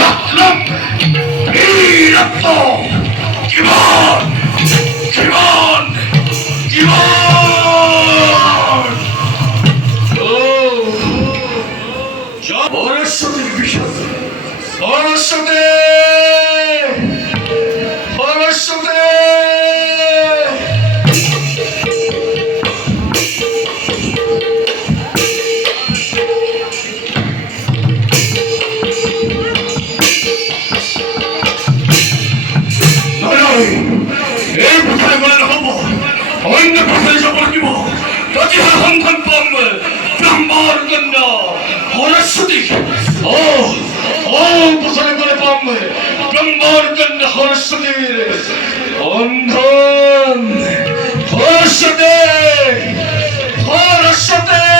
রাখলাম এই রক্ত জীবন জীবন জীবন সরস্বতীর বিষয় সরস্বতী সরস্বতী এই কোথায় বলে হব অন্য কোথায় যাব দিব প্রতিভা সন্ধান পাম ব্রহ্মার কন্যা সরস্বতী ও ও কোথায় বলে পাম ব্রহ্মার কন্যা সরস্বতীর অন্ধন সরস্বতী সরস্বতী